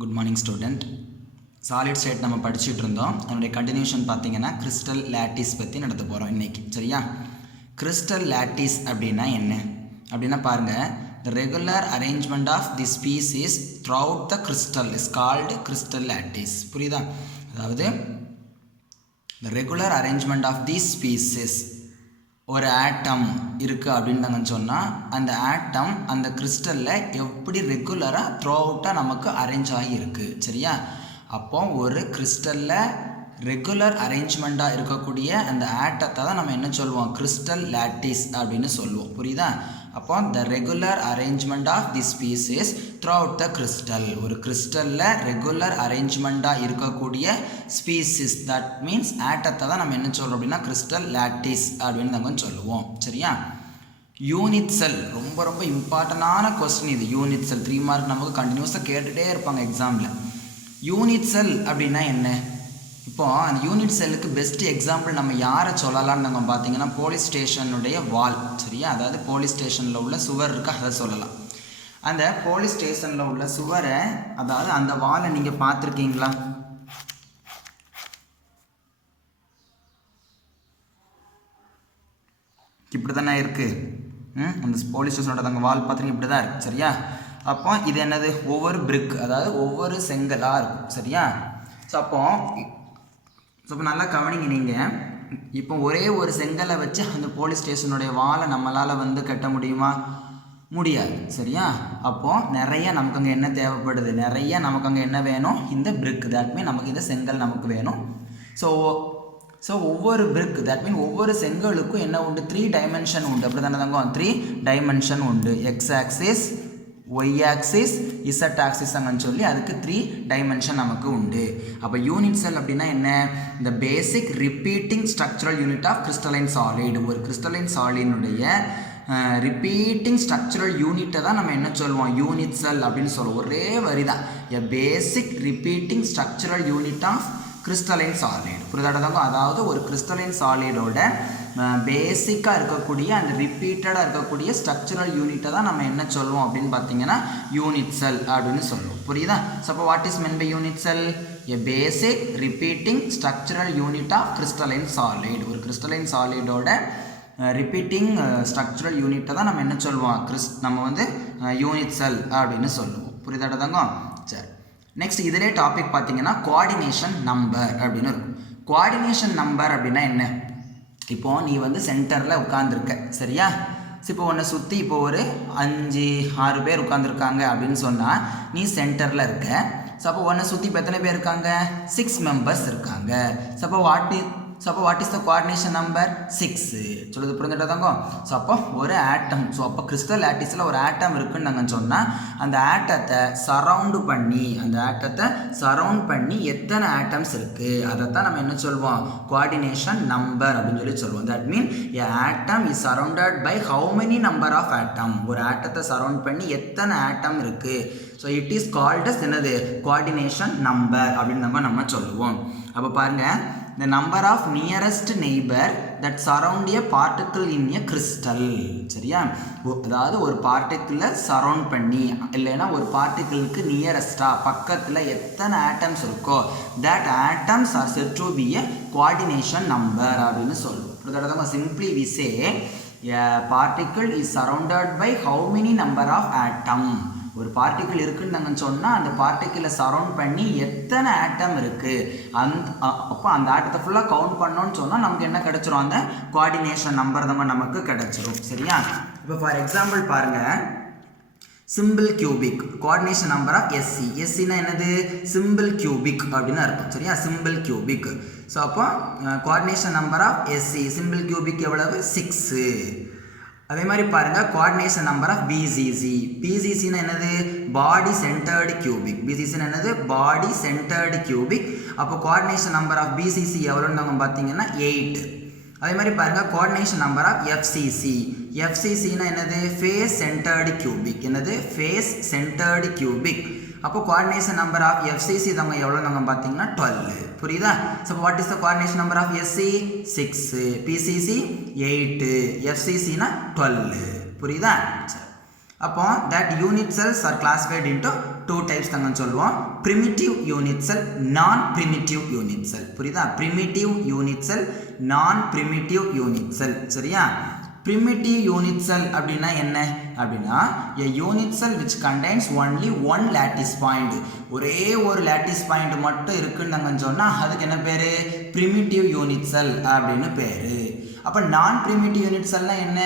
Good morning student. Solid state நம்ம படிச்சுட்டு இருந்தோம். அதனுடைய கண்டினியூஷன் பார்த்தீங்கன்னா கிறிஸ்டல் லேட்டிஸ் பற்றி நடத்த போகிறோம் இன்றைக்கி. சரியா? கிறிஸ்டல் லேட்டிஸ் அப்படின்னா என்ன அப்படின்னா பாருங்கள், the regular arrangement of the species throughout the crystal is called crystal lattice. புரியுதா? அதாவது the regular arrangement of these species, ஒரு ஆட்டம் இருக்குது அப்படின்னு சொன்னால் அந்த ஆட்டம் அந்த கிறிஸ்டலில் எப்படி ரெகுலராக த்ரூ அவுட்டாக நமக்கு அரேஞ்ச் ஆகியிருக்கு. சரியா? அப்போ ஒரு கிறிஸ்டலில் ரெகுலர் அரேஞ்ச்மெண்ட்டாக இருக்கக்கூடிய அந்த ஆட்டத்தை தான் நம்ம என்ன சொல்லுவோம்? கிறிஸ்டல் லேட்டிஸ் அப்படின்னு சொல்லுவோம். புரியுதா? அப்போ the regular arrangement of the species throughout the crystal, ஒரு கிறிஸ்டலில் ரெகுலர் அரேஞ்ச்மெண்ட்டாக இருக்கக்கூடிய ஸ்பீசிஸ், தட் மீன்ஸ் ஆட்டத்தை தான் நம்ம என்ன சொல்கிறோம் அப்படின்னா கிறிஸ்டல் லேட்டிஸ் அப்படின்னு நாங்கள் சொல்லுவோம். சரியா? யூனிட் செல் ரொம்ப ரொம்ப இம்பார்ட்டண்டான கொஸ்டின் இது. யூனிட் செல் 3 மார்க் நமக்கு கண்டினியூஸாக கேட்டுகிட்டே இருப்பாங்க எக்ஸாமில். யூனிட் செல் அப்படின்னா என்ன? இப்போது அந்த யூனிட் செல்லுக்கு பெஸ்ட் எக்ஸாம்பிள் நம்ம யாரை சொல்லலாம்னு நம்ம பார்த்தீங்கன்னா போலீஸ் ஸ்டேஷனுடைய வால். சரியா? அதாவது போலீஸ் ஸ்டேஷனில் உள்ள சுவர் இருக்கா, அதை சொல்லலாம். அந்த போலீஸ் ஸ்டேஷனில் உள்ள சுவரை, அதாவது அந்த வாலை நீங்கள் பார்த்துருக்கீங்களா? இப்படி தானே இருக்குது. அந்த போலீஸ் ஸ்டேஷனோட அந்த வால் பார்த்தீங்கன்னா இப்படி தான் இருக்குது. சரியா? அப்போ இது என்னது? ஒவ்வொரு பிரிக், அதாவது ஒவ்வொரு செங்கலாக இருக்கும். சரியா? ஸோ அப்போ நல்லா கவனிங்க நீங்கள். இப்போ ஒரே ஒரு செங்கலை வச்சு அந்த போலீஸ் ஸ்டேஷனுடைய வாலை நம்மளால் கட்ட முடியுமா? முடியாது. சரியா? அப்போது நிறைய நமக்கு அங்கே என்ன தேவைப்படுது? நிறைய நமக்கு அங்கே என்ன வேணும்? இந்த பிரிக், தட் மீன் நமக்கு இந்த செங்கல் நமக்கு வேணும். ஸோ ஒவ்வொரு பிரிக், தட் மீன் ஒவ்வொரு செங்கலுக்கும் என்ன உண்டு? 3 டைமென்ஷன் உண்டு. அப்படி தானே தாங்க 3 டைமென்ஷன் உண்டு. X axis, Y axis, Z axis அங்கன்னு சொல்லி அதுக்கு 3 டைமென்ஷன் நமக்கு உண்டு. அப்போ யூனிட் செல் அப்படின்னா என்ன? இந்த basic repeating structural unit of crystalline solid. ஒரு கிறிஸ்டலைன் சாலினுடைய ரிப்பீட்டிங் ஸ்ட்ரக்சரல் யூனிட்டை தான் நம்ம என்ன சொல்லுவோம்? யூனிட் செல் அப்படின்னு சொல்லுவோம். ஒரே வரி தான், a basic repeating structural unit of crystalline solid. புரிதாட்டதாங்க? அதாவது ஒரு கிறிஸ்டலைன் சாலிடோட பேசிக்காக இருக்கக்கூடிய அந்த ரிப்பீட்டடாக இருக்கக்கூடிய ஸ்ட்ரக்சரல் யூனிட்டை தான் நம்ம என்ன சொல்லுவோம் அப்படின்னு பார்த்தீங்கன்னா யூனிட் செல் அப்படின்னு சொல்லுவோம். புரியுதா? ஸோ அப்போ what is mean by unit cell? A basic repeating structural unit of crystalline solid. ஒரு கிறிஸ்டலைன் சாலிடோட ரிப்பீட்டிங் ஸ்ட்ரக்சரல் யூனிட்டை தான் நம்ம என்ன சொல்லுவோம்? நம்ம யூனிட் செல் அப்படின்னு சொல்லுவோம். புரியுதாட்டதாங்க? சரி, நெக்ஸ்ட் இதிலே டாபிக் பார்த்தீங்கன்னா கோஆர்டினேஷன் நம்பர் அப்படின்னு இருக்கும். கோஆர்டினேஷன் நம்பர் அப்படின்னா என்ன? இப்போது நீ சென்டரில் உட்காந்துருக்க. சரியா? இப்போ உன்னை சுற்றி இப்போ ஒரு 5-6 பேர் உட்காந்துருக்காங்க அப்படின்னு சொன்னால் நீ சென்டரில் இருக்க. ஸோ அப்போ உன்னை சுற்றி இப்போ எத்தனை பேர் இருக்காங்க? 6 மெம்பர்ஸ் இருக்காங்க. ஸோ அப்போ what is the coordination number? 6. சொல்லுது. புரிஞ்சுட்டாங்க? ஸோ அப்போ ஒரு ஆட்டம், ஸோ அப்போ கிறிஸ்டல் லேட்டிஸில் ஒரு ஆட்டம் இருக்குன்னு நாங்கள் சொன்னால் அந்த ஆட்டத்தை சரவுண்ட் பண்ணி எத்தனை ஆட்டம்ஸ் இருக்குது அதைத்தான் நம்ம என்ன சொல்லுவோம்? கோஆர்டினேஷன் நம்பர் அப்படின்னு சொல்லி சொல்லுவோம். That mean a atom is surrounded by how many number of atom. ஒரு ஆட்டத்தை சரவுண்ட் பண்ணி எத்தனை ஆட்டம் இருக்குது. So it is called as என்னது? கோஆர்டினேஷன் நம்பர் அப்படின்னு நம்ம சொல்லுவோம். அப்போ பாருங்கள், the number of nearest neighbor that surround a particle in a crystal. சரியா? அதாவது ஒரு பார்ட்டிக்கிளை சரவுண்ட் பண்ணி, இல்லைன்னா ஒரு பார்ட்டிக்கிளுக்கு நியரஸ்டாக பக்கத்தில் எத்தனை ஆட்டம்ஸ் இருக்கோ that atoms are said to be a coordination number அப்படின்னு சொல்லுவோம். Simply we say a particle is surrounded by how many number of atom. ஒரு பார்ட்டிக்கிள் இருக்குன்னு நாங்கள் சொன்னால் அந்த பார்ட்டிக்கிளை சரவுண்ட் பண்ணி எத்தனை ஆட்டம் இருக்குது அப்போ அந்த ஆட்டத்தை ஃபுல்லாக கவுண்ட் பண்ணோன்னு சொன்னால் நமக்கு என்ன கிடச்சிரும்? அந்த கோஆர்டினேஷன் நம்பர் தான் நமக்கு கிடச்சிரும். சரியா? இப்போ ஃபார் எக்ஸாம்பிள் பாருங்கள், simple cubic coordination number of SC. எஸ்சின்னா என்னது? சிம்பிள் கியூபிக் அப்படின்னு அர்த்தம். சரியா? Simple cubic. ஸோ அப்போ coordination number of SC simple cubic எவ்வளவு? 6. அதே மாதிரி பாருங்கள், கோஆர்டினேஷன் நம்பர் ஆஃப் பிசிசி. பிசிசின்னா என்னது? Body centred cubic. பிசிசின்னா என்னது? Body centred cubic. அப்போ கோஆர்டினேஷன் நம்பர் ஆஃப் பிசிசி எவ்வளோன்னு நம்ம பார்த்தீங்கன்னா 8. அதே மாதிரி பாருங்கள், கோஆர்டினேஷன் நம்பர் ஆஃப் எஃப்சிசி. எஃப்சிசின்னா என்னது? Face centred cubic. என்னது? Face centred cubic. அப்போ கோஆர்டினேஷன் நம்பர் ஆஃப் எஃப்சிசி நம்ம எவ்வளோ நம்ம பார்த்தீங்கன்னா 12. புரியுதா? So what is the coordination number of SC? 6. BCC 8. எஃப்சிசினா 12. புரியுதா? சரி, அப்போ that unit cells are classified into two types தாங்கன்னு சொல்லுவோம். primitive unit cell, non primitive unit cell. புரியுதா? primitive unit cell, non primitive unit cell. சரியா? primitive unit cell அப்படின்னா என்ன அப்படின்னா a unit cell which contains only one lattice point. ஒரே ஒரு lattice point மட்டும் இருக்குன்னு சொன்னா அதுக்கு என்ன பேரு? primitive unit cell அப்படின்னு பேரு. அப்ப நான் primitive unit cell என்ன?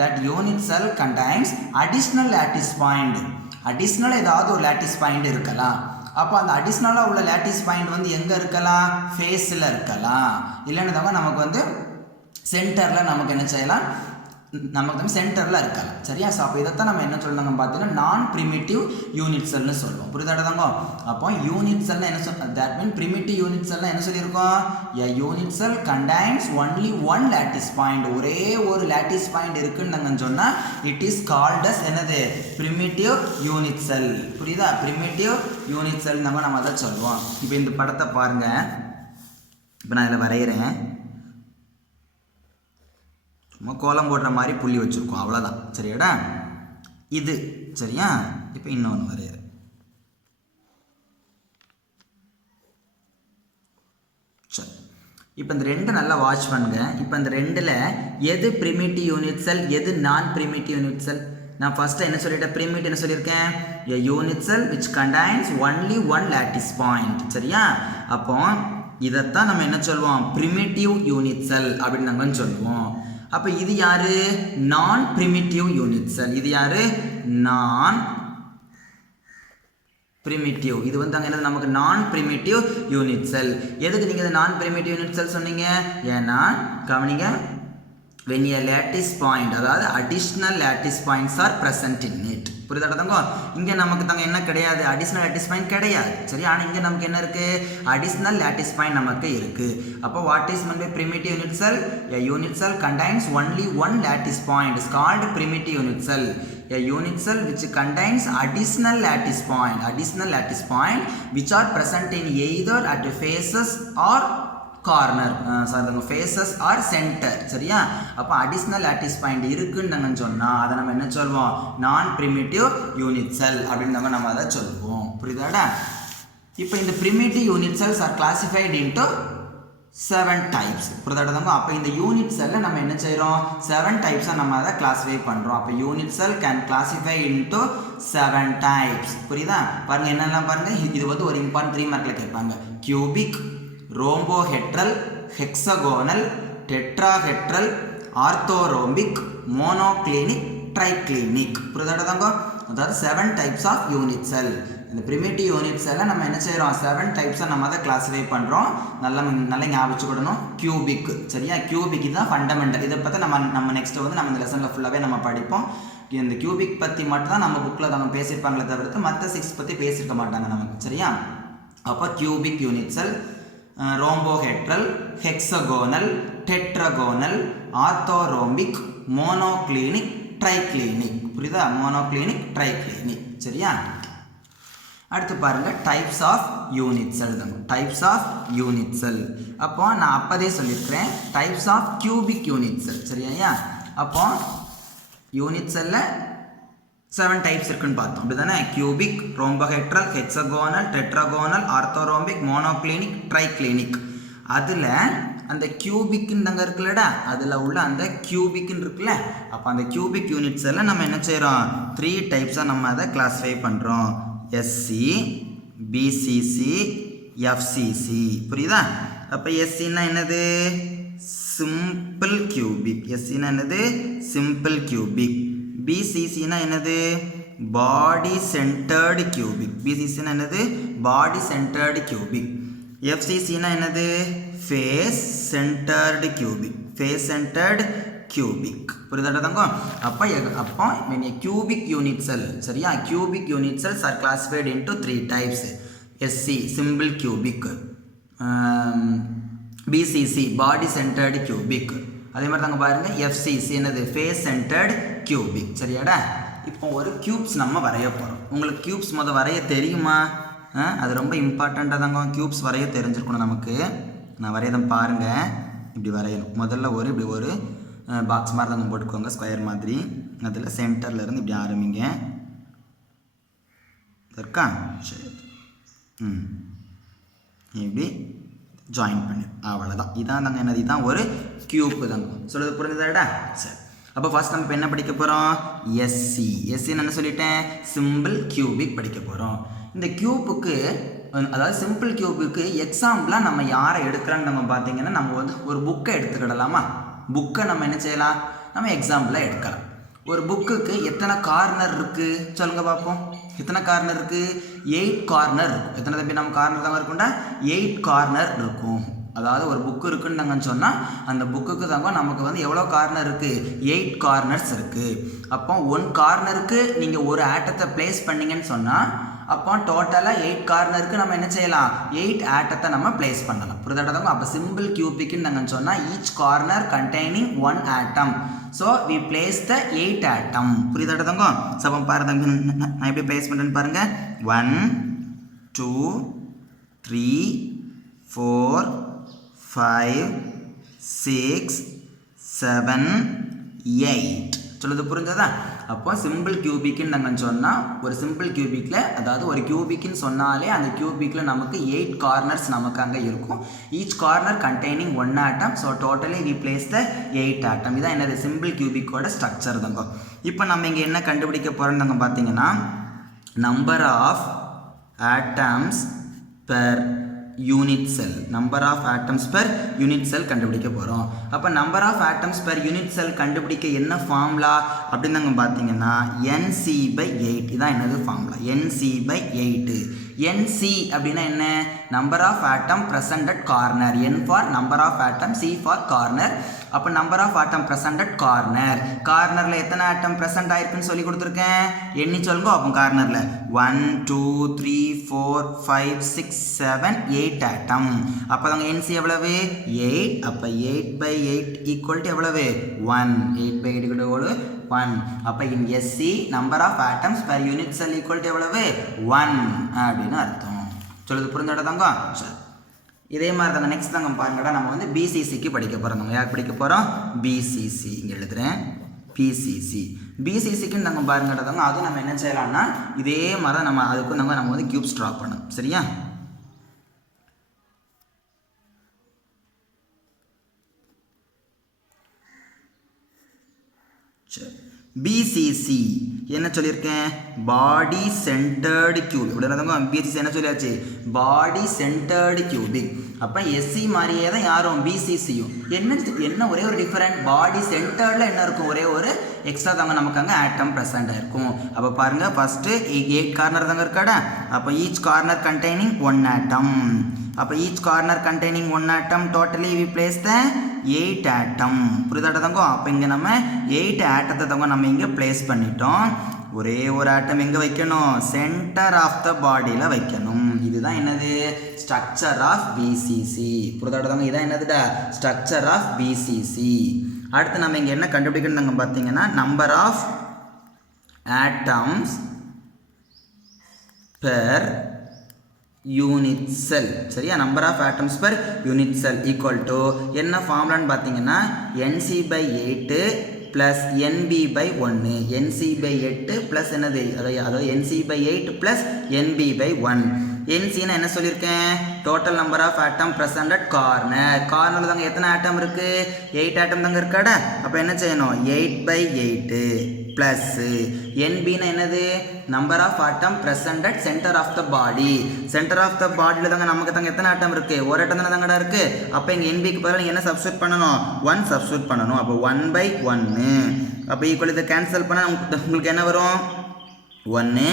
that unit cell contains additional lattice point. additional ஏதாவது ஒரு lattice point இருக்கலாம். அப்போ அந்த அடிஷ்னலாக உள்ள lattice point வந்து எங்கே இருக்கலாம்? ஃபேஸில் இருக்கலாம். இல்லைன்னு நமக்கு வந்து சென்டரில் நமக்கு என்ன செய்யலாம்? நமக்கு வந்து சென்டரில் இருக்கலாம். சரியா? ஸோ அப்போ இதைத்தான் நம்ம என்ன சொல்லுவாங்க பார்த்தீங்கன்னா நான் ப்ரிமிட்டிவ் யூனிட் செல்னு சொல்லுவோம். புரியுதாங்க? அப்போ யூனிட் செல்னா என்ன சொல் தட் மீன் ப்ரிமிட்டிவ் யூனிட் செல்னா என்ன சொல்லியிருக்கோம்? A unit cell contains only one lattice point. ஒரே ஒரு லேட்டிஸ் பாயிண்ட் இருக்குன்னு சொன்னால் இட் இஸ் கால்ட் அஸ் என்னது? Primitive unit cell. புரியுதா? ப்ரிமிட்டிவ் யூனிட் செல் நம்ம அதை சொல்லுவோம். இப்போ இந்த படத்தை பாருங்கள். இப்போ நான் இதில் வரைகிறேன். சும்மா கோலம் போடுற மாதிரி புள்ளி வச்சுருக்கோம், அவ்வளோதான். சரியாடா? இது சரியா? இப்போ இன்னொன்று வரையிற. சரி, இப்போ இந்த ரெண்டு நல்லா வாட்ச் பண்ணுங்க. இப்போ இந்த ரெண்டில் எது ப்ரிமிட்டிவ் யூனிட் செல், எது நான் ப்ரிமிட்டிவ் யூனிட் செல்? நான் ஃபஸ்ட்டு என்ன சொல்லிட்டேன்? ப்ரிமிட்டிவ் என்ன சொல்லியிருக்கேன்? எ unit sell which contains only one lattice point. சரியா? அப்போ இதைத்தான் நம்ம என்ன சொல்லுவோம்? ப்ரிமிட்டிவ் யூனிட் செல் அப்படின்னு நாங்கள் சொல்லுவோம். அப்போ இது யாரு? நான் ப்ரிமிட்டிவ் யூனிட் செல். இது யாரு? நான் ப்ரிமிட்டிவ். இது வந்து அங்கே என்னது? நமக்கு நான் ப்ரிமிட்டிவ் யூனிட் செல். எதுக்கு நீங்கள் இது நான் ப்ரிமிட்டிவ் யூனிட் செல் சொன்னீங்க? ஏன்னா கவனிங்க, when a lattice point, அதாவது additional lattice points are present in it. புரியுதா தங்க? இங்கே நமக்கு தங்க என்ன கிடையாது? அடிஷ்னல் lattice point கிடையாது. சரி, ஆனால் இங்கே நமக்கு என்ன இருக்கு? அடிஷ்னல் lattice point நமக்கு இருக்கு. அப்போ what is meant by primitive unit cell? A unit cell contains only one lattice point is called primitive unit cell. A unit cell which contains additional lattice point which are present in either at the faces or corner, sorry faces are centre. சரியா? அப்போ additional lattice point இருக்குன்னு சொன்னால் அதை நம்ம என்ன சொல்வோம்? நான் primitive unit செல் அப்படின்னு நம்ம அதை சொல்லுவோம். புரியுதாடா? இப்போ இந்த primitive unit cells are classified into 7 types. புரியுதாடா? அப்போ இந்த யூனிட் செல்லை நம்ம என்ன செய்கிறோம்? 7 டைப்ஸாக நம்ம அதை கிளாஸிஃபை பண்ணுறோம். அப்போ unit cell can classify into 7 types. புரியுதா? பாருங்கள் என்னெல்லாம் பாருங்கள். இது வந்து ஒரு இம்பார்ட்டன்ட் 3 மார்க்கில் கேட்பாங்க. Cubic, rhombohedral, hexagonal, tetrahedral, orthorhombic, monoclinic, triclinic. புரியுதாங்க? அதாவது 7 டைப்ஸ் ஆஃப் யூனிட் செல். இந்த ப்ரிமிட்டிவ் யூனிட் செல்லை நம்ம என்ன செய்கிறோம்? 7 டைப்ஸாக நம்ம அதை கிளாஸிஃபை பண்ணுறோம். நல்லா ஞாபகம் வச்சுக்கிடணும். கியூபிக். சரியா? கியூபிக் இதுதான் ஃபண்டமெண்டல். இதை பற்றி நம்ம நெக்ஸ்ட்டு வந்து நம்ம இந்த லெசனில் ஃபுல்லாகவே நம்ம படிப்போம். இந்த கியூபிக் பற்றி மட்டும் தான் நம்ம புக்கில் நம்ம பேசியிருப்பாங்களே தவிர்த்து மற்ற 6 பற்றி பேசியிருக்க மாட்டாங்க நமக்கு. சரியா? அப்போ cubic unit cell, rhombohedral, hexagonal, tetragonal, orthorhombic, monoclinic, triclinic. புரியுதா? Monoclinic, triclinic. சரியா? அடுத்து பாருங்க, types of unit cell. Types of unit cell. அப்போ நான் அப்போதே சொல்லியிருக்கிறேன் types of cubic unit cell. சரியா? அப்போ யூனிட் செல்ல 7 டைப்ஸ் இருக்குன்னு பார்த்தோம். அப்படிதானே? Cubic, rhombohedral, hexagonal, tetragonal, orthorhombic, monoclinic, triclinic. அதில் அந்த கியூபிக்னு இருக்குல்லடா, அதில் உள்ள அந்த கியூபிக்னு இருக்குல்ல, அப்போ அந்த கியூபிக் யூனிட்ஸ் எல்லாம் நம்ம என்ன செய்கிறோம்? 3 டைப்ஸாக நம்ம அதை கிளாஸிஃபை பண்ணுறோம். SC, BCC, FCC. புரியுதா? அப்போ எஸ்சின்னா என்னது? Simple cubic. எஸ்சின்னா என்னது? Simple cubic. பிசிசினா என்னது? Body centred cubic. பிசிசினா என்னது? Body centred cubic. எஃப்சிசினா என்னது? Face centred cubic. Face centred cubic. புரியுதா தங்கம்? அப்போ கியூபிக் யூனிட் செல். சரியா? Cubic unit cells are classified into 3 types. SC simple cubic, BCC body centred cubic, அதே மாதிரி தாங்க பாருங்க எஃப்சிசி என்னது? Face centred cubic. சரியாடா? இப்போ ஒரு கியூப்ஸ் நம்ம வரைய போகிறோம். உங்களுக்கு கியூப்ஸ் வரைய தெரியுமா? அது ரொம்ப இம்பார்ட்டண்ட்டாக தாங்க. கியூப்ஸ் வரைய தெரிஞ்சிருக்கணும் நமக்கு. நான் வரையதான் பாருங்கள். இப்படி வரையணும். முதல்ல இப்படி ஒரு பாக்ஸ் மாதிரி தாங்க போட்டுக்கோங்க, ஸ்கொயர் மாதிரி. அதில் சென்டரில் இருந்து இப்படி ஆரம்பிங்க. இருக்கா? சரி, இப்படி ஜாயின் பண்ணி அவ்வளோதான். இதான் தாங்க என்னது, இதுதான் ஒரு கியூப் தாங்க. சொல்லுறது புரிஞ்சுதாடா? சரி, அப்போ ஃபர்ஸ்ட் நம்ம இப்போ என்ன படிக்க போகிறோம்? எஸ்சி. எஸ்சின்னு என்ன சொல்லிட்டேன்? சிம்பிள் கியூபிக் படிக்க போகிறோம். இந்த கியூபுக்கு அதாவது சிம்பிள் கியூபுக்கு எக்ஸாம்பிளாக நம்ம யாரை எடுக்கிறோன்னு நம்ம பார்த்தீங்கன்னா, நம்ம வந்து ஒரு புக்கை எடுத்துக்கிடலாமா? புக்கை நம்ம என்ன செய்யலாம்? நம்ம எக்ஸாம்பிளாக எடுக்கலாம். ஒரு புக்குக்கு எத்தனை கார்னர் இருக்குது சொல்லுங்க பார்ப்போம். எத்தனை கார்னர் இருக்குது? 8 கார்னர் இருக்கும். எத்தனை தம்பி நம்ம கார்னர் தாங்க இருக்கும்டா? 8 கார்னர் இருக்கும். அதாவது ஒரு புக்கு இருக்குன்னு தாங்கன்னு சொன்னால் அந்த புக்குக்கு தாங்க நமக்கு வந்து எவ்வளோ கார்னர் இருக்குது? 8 கார்னர்ஸ் இருக்குது. அப்போ 1 கார்னருக்கு நீங்கள் ஒரு ஆட்டத்தை பிளேஸ் பண்ணிங்கன்னு சொன்னால் அப்போ டோட்டலாக 8 கார்னருக்கு நம்ம என்ன செய்யலாம்? 8 ஆட்டத்தை நம்ம பிளேஸ் பண்ணலாம். புரியுதாங்க? அப்போ சிம்பிள் கியூபிக்னு நாங்கள் சொன்னால் each corner containing 1 atom. So we place the 8 atom. புரியுதாங்க? ஸோ அப்போ பாருங்க, நான் எப்படி பிளேஸ் பண்ணுறேன்னு பாருங்கள். 1 2 3 4 5 6 7 8. சொல்லுது புரிஞ்சதா? அப்போ சிம்பிள் கியூபிக்னு நாங்கள் சொன்னால் ஒரு சிம்பிள் கியூபிக்கில், அதாவது ஒரு கியூபிக்னு சொன்னாலே அந்த கியூபிக்கில் நமக்கு 8 கார்னர்ஸ் நமக்கு அங்கே இருக்கும். Each corner containing 1 atom. So totally we place the 8 atom. இதான் என்னது சிம்பிள் கியூபிக்கோட ஸ்ட்ரக்சர் தாங்க. இப்போ நம்ம இங்கே என்ன கண்டுபிடிக்க போகிறோம்னு பார்த்தீங்கன்னா, number of atoms per unit cell. Number of atoms per unit cell கண்டுபிடிக்க போகிறோம். அப்போ number of atoms per unit cell கண்டுபிடிக்க என்ன ஃபார்முலா அப்படின்னு நாங்கள் பார்த்தீங்கன்னா, NC/8. இதான் என்னது ஃபார்முலா? NC/8. NC அப்படின்னா என்ன? Number of atom present at corner. N for number of atom, C for corner. அப்போ number of atom present at corner. கார்னரில் எத்தனை ஆட்டம் ப்ரெசென்ட் ஆயிருக்குன்னு சொல்லி கொடுத்துருக்கேன். எண்ணி சொல்லுங்க. அப்போ கார்னரில் 1 2 3 4 5 6 7 8 ஆட்டம். அப்போ தாங்க NC எவ்வளவு? 8. அப்போ 8/8 ஈக்குவல் டு எவ்வளவு? 1. 8/8 ஈக்குவல் 1. அப்போ in SC number of atoms per unit cell equal to எவ்வளவு? 1 அப்படின்னு அர்த்தம். சொல்லுது புரிஞ்சாடதாங்க? சரி, இதே மாதிரி தாங்க நெக்ஸ்ட் தாங்க பாருங்கடா, நம்ம வந்து பிசிசிக்கு படிக்க போகிறோம். நம்ம யாருக்கு படிக்க போகிறோம்? பிசிசி. இங்கே எழுதுகிறேன், பிசிசி. பிசிசிக்குன்னு நாங்கள் பாருங்கடா தாங்க, அதுவும் நம்ம என்ன செய்யலாம்னா இதே மாதிரி தான் நம்ம அதுக்கும் நம்ம வந்து கியூப்ஸ் ட்ரா பண்ணணும். சரியா? சரி, பிசிசி என்ன சொல்லியிருக்கேன்? பாடி சென்டர்டு கியூபிக். இப்படி பிசிசி என்ன சொல்லியாச்சு? பாடி சென்டர்டு கியூபிக். அப்போ எஸ்சி மாதிரியே தான் யாரும் பிசிசியும். என்ன ஒரே ஒரு டிஃபரெண்ட், பாடி சென்டர்டில் என்ன இருக்கும்? ஒரே ஒரு எக்ஸ்ட்ரா தாங்க நமக்கு அங்கே ஆட்டம் ப்ரெசென்ட் ஆயிருக்கும். அப்போ பாருங்கள், ஃபஸ்ட்டு 8 கார்னர் தாங்க இருக்காடா. அப்போ ஈச் கார்னர் கண்டெய்னிங் 1 ஆட்டம். அப்போ each corner containing 1 atom. Totally we place the 8 atom. புரியுதாட்ட தங்க? அப்போ இங்கே நம்ம 8 ஆட்டத்தை தங்க நம்ம இங்கே பிளேஸ் பண்ணிட்டோம். ஒரே ஒரு ஆட்டம் எங்கே வைக்கணும்? சென்டர் ஆஃப் த பாடியில் வைக்கணும். இதுதான் என்னது? Structure of BCG. புரியுதாட்ட தங்க? இதான் என்னதுடா? Structure of BCC. அடுத்து நம்ம இங்கே என்ன கண்டுபிடிக்கணும் பார்த்தீங்கன்னா, number of atoms per unit cell. சரியா? Number of atoms per unit cell equal to என்ன ஃபார்முலான்னு பார்த்தீங்கன்னா, NC/8 plus NB/1. NC/8 plus என்னது? அதாவது NC/8 ப்ளஸ் NB/1. NCனா என்ன சொல்லியிருக்கேன்? Total number of atom present at corner. கார்னரில் தாங்க எத்தனை ஆட்டம் இருக்குது? 8 ஆட்டம் தாங்க இருக்காடா. அப்போ என்ன செய்யணும்? 8/8 ப்ளஸ் NBனா என்னது? Number of atom present at centre of the body. Centre of the பாடியில் தாங்க நமக்கு தாங்க எத்தனை ஆட்டம் இருக்குது? ஒரு ஆட்டம் தானே தாங்கடா இருக்குது. அப்போ இங்கே NBக்கு பதிலாக நீங்கள் என்ன சப்ஸ்டியூட் பண்ணணும்? 1 சப்ஸ்டியூட் பண்ணணும். அப்போ 1/1. அப்போ ஈக்குவல் இதை கேன்சல் பண்ணால் உங்களுக்கு என்ன வரும்? 1.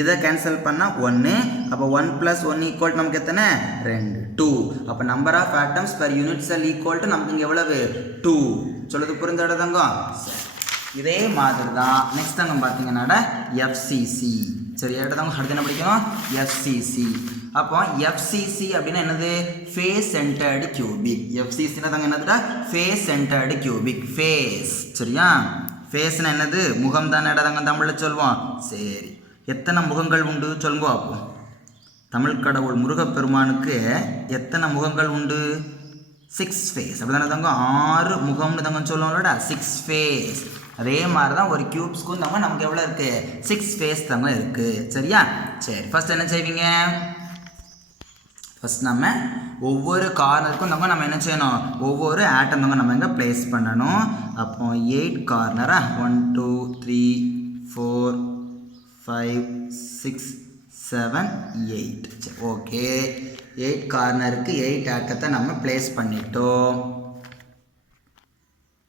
இதை கேன்சல் பண்ணால் 1. அப்போ 1 + 1 ஈக்குவல் நமக்கு எத்தனை? 2. அப்போ number of atoms per unit cell equal to நமக்கு இங்கே எவ்வளவு? 2. சொல்லுது புரிஞ்சாடதாங்க? இதே மாதிரி தான் நெக்ஸ்ட் தாங்க பார்த்தீங்கன்னா FCC. சரி, தாங்க அடுத்து என்ன படிக்கணும்? FCC. அப்போ FCC அப்படின்னா என்னது? Face centred cubic. FCCனா தாங்க என்னதுடா? Face centred cubic. ஃபேஸ். சரியா? ஃபேஸ்னா என்னது? முகம் தானே தாங்க தமிழில் சொல்லுவோம். சரி, எத்தனை முகங்கள் உண்டு சொல்லுங்க அப்போ. தமிழ் கடவுள் முருகப்பெருமானுக்கு எத்தனை முகங்கள் உண்டு? 6 ஃபேஸ் அப்படிதானே தங்க 6 முகம்னு தங்க சொல்லுவோம்லடா 6 ஃபேஸ் அதே மாதிரி தான் ஒரு கியூப்ஸ்க்கும் தங்க நமக்கு எவ்வளோ இருக்குது 6 ஃபேஸ் தங்க இருக்குது சரியா சரி ஃபர்ஸ்ட் என்ன செய்வீங்க ஃபர்ஸ்ட் நம்ம ஒவ்வொரு கார்னருக்கும் தங்க நம்ம என்ன செய்யணும் ஒவ்வொரு ஆட்டம் தங்க நம்ம எங்கே ப்ளேஸ் பண்ணணும் அப்போ 8 கார்னரா 1 2 3 4 5 6 7 8 சரி ஓகே 8 கார்னருக்கு 8 ஆட்டத்தை நம்ம ப்ளேஸ் பண்ணிட்டோம்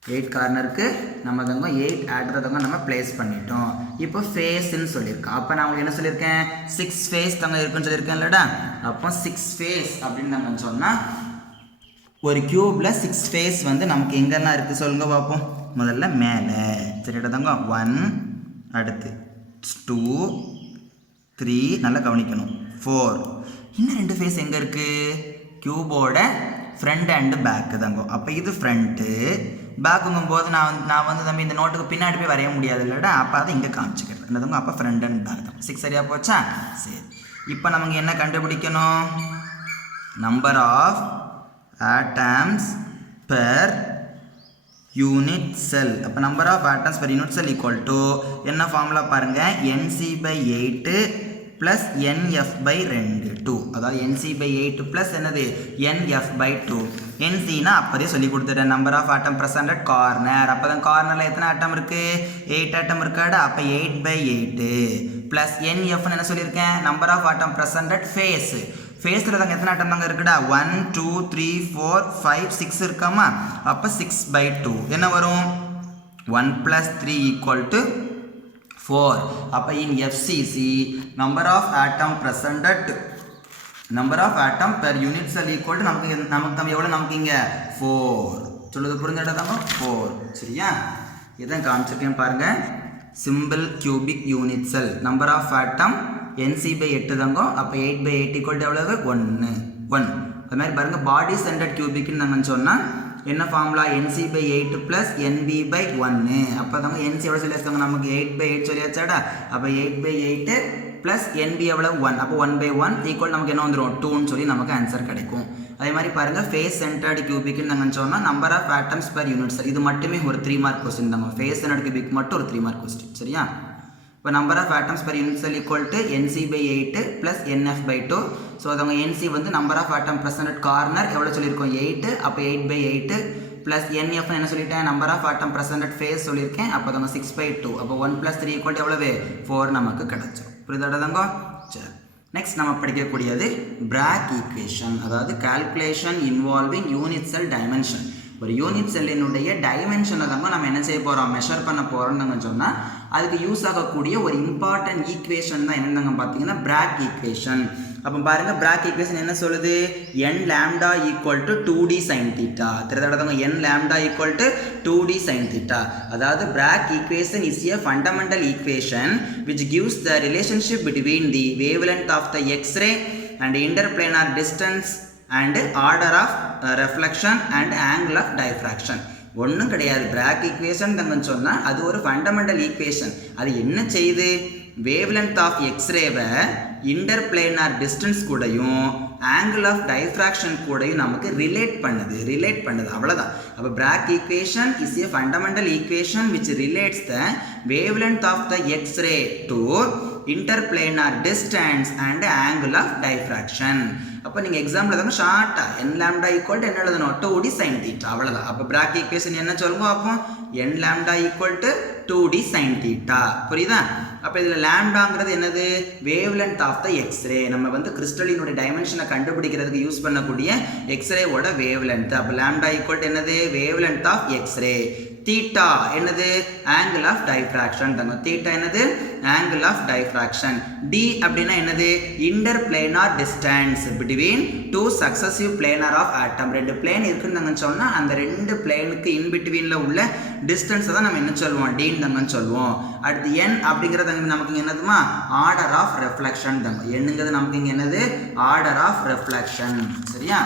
8 கார்னருக்கு நம்ம தங்க 8 ஆட்டத்தை தங்க நம்ம ப்ளேஸ் பண்ணிட்டோம் இப்போ ஃபேஸ்ன்னு சொல்லியிருக்கோம் அப்போ நான் உங்களுக்கு என்ன சொல்லியிருக்கேன் 6 ஃபேஸ் தங்க இருக்குன்னு சொல்லியிருக்கேன் இல்லடா அப்போ 6 ஃபேஸ் அப்படின்னு நம்ம சொன்னால் ஒரு கியூப்ல 6 ஃபேஸ் வந்து நமக்கு எங்கெல்லாம் இருக்குது சொல்லுங்க பார்ப்போம் முதல்ல மேலே சரிடா தங்க 1 அடுத்து 2 3 நல்லா கவனிக்கணும் 4 இன்னும் 2 ஃபேஸ் எங்கே இருக்குது கியூபோட ஃப்ரண்ட் அண்டு பேக்கு தாங்க அப்போ இது ஃப்ரண்ட்டு பேக்குங்கும் போது நான் வந்து தம்பி இந்த நோட்டுக்கு பின்னாடி போய் வரைய முடியாது இல்லைடா அப்போ அதை இங்கே காமிச்சிக்கிறேன் என்னதுங்க அப்போ ஃப்ரண்ட் அண்ட் பேக் தான் 6 சரியாக போச்சா சரி இப்போ நமக்கு என்ன கண்டுபிடிக்கணும் number of atoms per unit cell அப்போ number of atoms per unit cell equal to என்ன ஃபார்முலா பாருங்கள் NC/8 ப்ளஸ் NF/2 2 அதாவது NC/8 ப்ளஸ் என்னது NF/2 NCனா அப்போதே சொல்லி கொடுத்துட்டேன் number of atom present corner அப்போ தான் கார்னரில் எத்தனை ஆட்டம் இருக்குது 8 ஆட்டம் இருக்காடா அப்போ 8/8 ப்ளஸ் NFன்னு என்ன சொல்லியிருக்கேன் number of atom present face ஃபேஸில் தாங்க எத்தனை ஆட்டம் தாங்க இருக்குடா 1 2 3 4 5 6 இருக்காமா அப்போ 6/2 என்ன வரும் 1 + 3 = 4 அப்போ in FCC number of atom present number of atom per unit cell equal to நமக்கு எவ்வளோ நமக்கு இங்கே 4 சொல்லுது புரிஞ்சுட்டா தாங்க 4 சரியா இதான் காமிச்சிருக்கேன் பாருங்க simple cubic unit cell number of atom NC/8 தாங்க அப்போ 8/8 ஈக்குவல் டு எவ்வளவு 1 அது மாதிரி பாருங்க பாடி சென்டர்ட் கியூபிக்னு நாங்கள் சொன்னால் என்ன ஃபார்முலா NC/8 ப்ளஸ் NB/1 அப்போ தாங்க NC எவ்வளோ சொல்லியிருக்காங்க நமக்கு 8/8 சொல்லியாச்சாடா அப்போ 8/8 ப்ளஸ் NB எவ்வளோ 1 அப்போ 1/1 ஈக்குவல் நமக்கு என்ன வந்துடும் 2ன்னு சொல்லி நமக்கு ஆன்சர் கிடைக்கும் அதே மாதிரி பாருங்கள் ஃபேஸ் சென்டர்டு கியூபிக்னு நாங்கள் சொன்னால் number of atoms per unit cell இது மட்டுமே ஒரு 3 மார்க் கொஸ்டின் தாங்க ஃபேஸ் சென்டர்டு கியூபிக் மட்டும் ஒரு 3 மார்க் கொஸ்டின் சரியா இப்போ number of atoms per unit cell equal to NC/8 plus NF/2 so அதவங்க NC வந்து number of atom present corner எவ்வளோ சொல்லியிருக்கோம் 8 அப்போ 8/8 ப்ளஸ் NF என்ன சொல்லிட்டேன் number of atom present face சொல்லியிருக்கேன் அப்போ தாங்க 6/2 அப்போ 1 + 3 = எவ்வளவு 4 நமக்கு கிடச்சிடும் புரியுதாடா தாங்க சரி நெக்ஸ்ட் நம்ம படிக்கக்கூடியது பிராக் ஈக்குவேஷன் அதாவது calculation involving unit cell dimension ஒரு யூனிட் செல்லினுடைய டைமென்ஷனை தாங்க நம்ம என்ன செய்ய போகிறோம் மெஷர் பண்ண போகிறோம்னு சொன்னால் அதுக்கு யூஸ் ஆகக்கூடிய ஒரு இம்பார்ட்டன்ட் ஈக்குவேஷன் தான் என்னங்க பார்த்தீங்கன்னா பிராக் ஈக்குவேஷன் அப்போ பாருங்கள் பிராக் ஈக்குவேஷன் என்ன சொல்லுது n lambda = 2d sin theta தெரியாதவங்க n lambda = 2d sin theta அதாவது Bragg equation is a fundamental equation which gives the relationship between the wavelength of the X-ray and interplanar distance and order of reflection and angle of diffraction ஒன்றும் கிடையாது பிராக் equation தங்க சொன்னால் அது ஒரு fundamental equation அது என்ன செய்யுது வேவ்லென்த் ஆஃப் எக்ஸ்ரேவை இன்டர்பிளேனார் டிஸ்டன்ஸ் கூடயும் ஆங்கிள் ஆஃப் டைஃப்ராக்ஷன் கூடயும் நமக்கு ரிலேட் பண்ணுது அவ்வளோதான் அப்போ Bragg equation is a fundamental equation which relates the wavelength of the X-ray to interplanar distance and angle of diffraction அப்போ நீங்கள் எக்ஸாம்பிள் தாங்க ஷார்ட்டாக n lambda = என்ன எழுதணும் 2d sin theta அவ்வளோதான் அப்போ பிராக் ஈக்குவேஷன் என்ன சொல்லுங்க அப்போ n lambda = 2d sin theta புரியுதா அப்போ இதில் லேம்டாங்கிறது என்னது வேவ்லென்த் ஆஃப் த எக்ஸ்ரே நம்ம வந்து கிறிஸ்டலினுடைய டைமென்ஷனை கண்டுபிடிக்கிறதுக்கு யூஸ் பண்ணக்கூடிய எக்ஸ்ரேவோட வேவ்லென்த் அப்போ லேம்டா ஈக்குவல் என்னது வேவ்லென்த் ஆஃப் எக்ஸ்ரே தீட்டா என்னது ஆங்கிள் ஆஃப் டைஃப்ராக்ஷன் தங்க தீட்டா என்னது ஆங்கிள் ஆஃப் டைஃப்ராக்ஷன் டி அப்படின்னா என்னது interplanar distance between 2 successive planar of atom 2 plane இருக்குன்னு சொன்னால் அந்த 2 பிளேனுக்கு இன்பிட்வீனில் உள்ள டிஸ்டன்ஸை தான் நம்ம என்ன சொல்லுவோம் டின்னு தங்கன்னு சொல்லுவோம் அடுத்து என் அப்படிங்கிறது நமக்கு என்னதுமா ஆர்டர் ஆஃப் ரெஃப்ளெக்ஷன் தங்க என்னங்கிறது நமக்கு இங்கே என்னது ஆர்டர் ஆஃப் ரெஃப்ளெக்ஷன் சரியா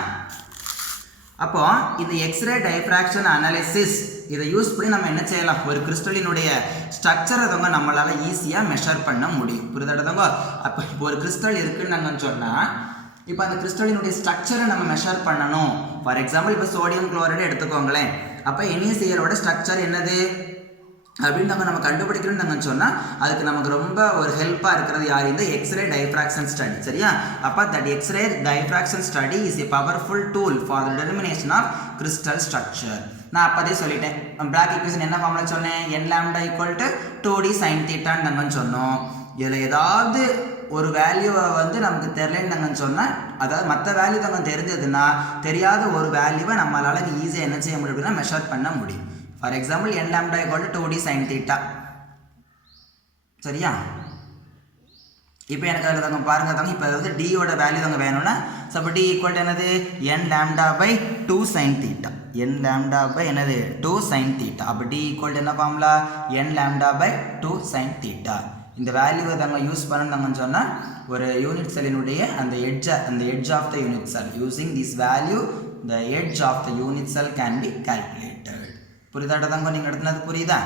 அப்போ இந்த எக்ஸ்ரே டைஃப்ராக்ஷன் அனாலிசிஸ் இதை யூஸ் பண்ணி நம்ம என்ன செய்யலாம் ஒரு கிறிஸ்டலினுடைய ஸ்ட்ரக்சரை தாங்க நம்மளால் ஈஸியாக மெஷர் பண்ண முடியும் புரியுதாடா அப்போ இப்போ ஒரு கிறிஸ்டல் இருக்குன்னு நாங்கள் சொன்னால் இப்போ அந்த கிறிஸ்டலினுடைய ஸ்ட்ரக்சரை நம்ம மெஷர் பண்ணணும். ஃபார் எக்ஸாம்பிள் இப்போ சோடியம் குளோரைடு எடுத்துக்கோங்களேன். அப்போ NaClஓட ஸ்ட்ரக்சர் என்னது அப்படின்னு நம்ம கண்டுபிடிக்கணும்னு நாங்கள் சொன்னால் அதுக்கு நமக்கு ரொம்ப ஒரு ஹெல்ப்பாக இருக்கிறது யார், இந்த எக்ஸ்ரே டைஃப்ராக்ஷன் ஸ்டடி. சரியா? அப்போ that X ray diffraction study is a powerful tool for the determination of crystal structure. நான் அப்போதே சொல்லிட்டேன், பிளாக் ஈக்குவேஷன் என்ன ஃபார்முலா சொன்னேன், n lambda equal to 2d sin theta நாங்கள் சொன்னோம். இதில் ஏதாவது ஒரு வேல்யூவை வந்து நமக்கு தெரியலன்னு நாங்கள் சொன்னால், அதாவது மற்ற வேல்யூ நாங்கள் தெரிஞ்சதுன்னா தெரியாத ஒரு வேல்யூவை நம்மளால் ஈஸியாக என்ன செய்ய முடியும் அப்படின்னா மெஷர் பண்ண முடியும். For example n lambda equal to 2d sin theta. சரியா? இப்போ எனக்கு அதில் தாங்க பாருங்க தாங்க, இப்போ அதாவது டியோட வேல்யூ தாங்க வேணும்னா, ஸோ அப்போ டி ஈக்குவல் டு என்னது n lambda by 2 sin theta. n lambda by என்னது 2 sin theta. அப்போ டி ஈக்குவல் டு என்ன formula, n lambda by 2 sin theta. இந்த வேல்யூவை தாங்க யூஸ் பண்ணணும்னு சொன்னால் ஒரு யூனிட் செல்லினுடைய அந்த edge of the unit cell using this value the edge of the unit cell can be calculated. புரியுதாட்ட தாங்க நீங்கள் எடுத்துனது புரியுதா?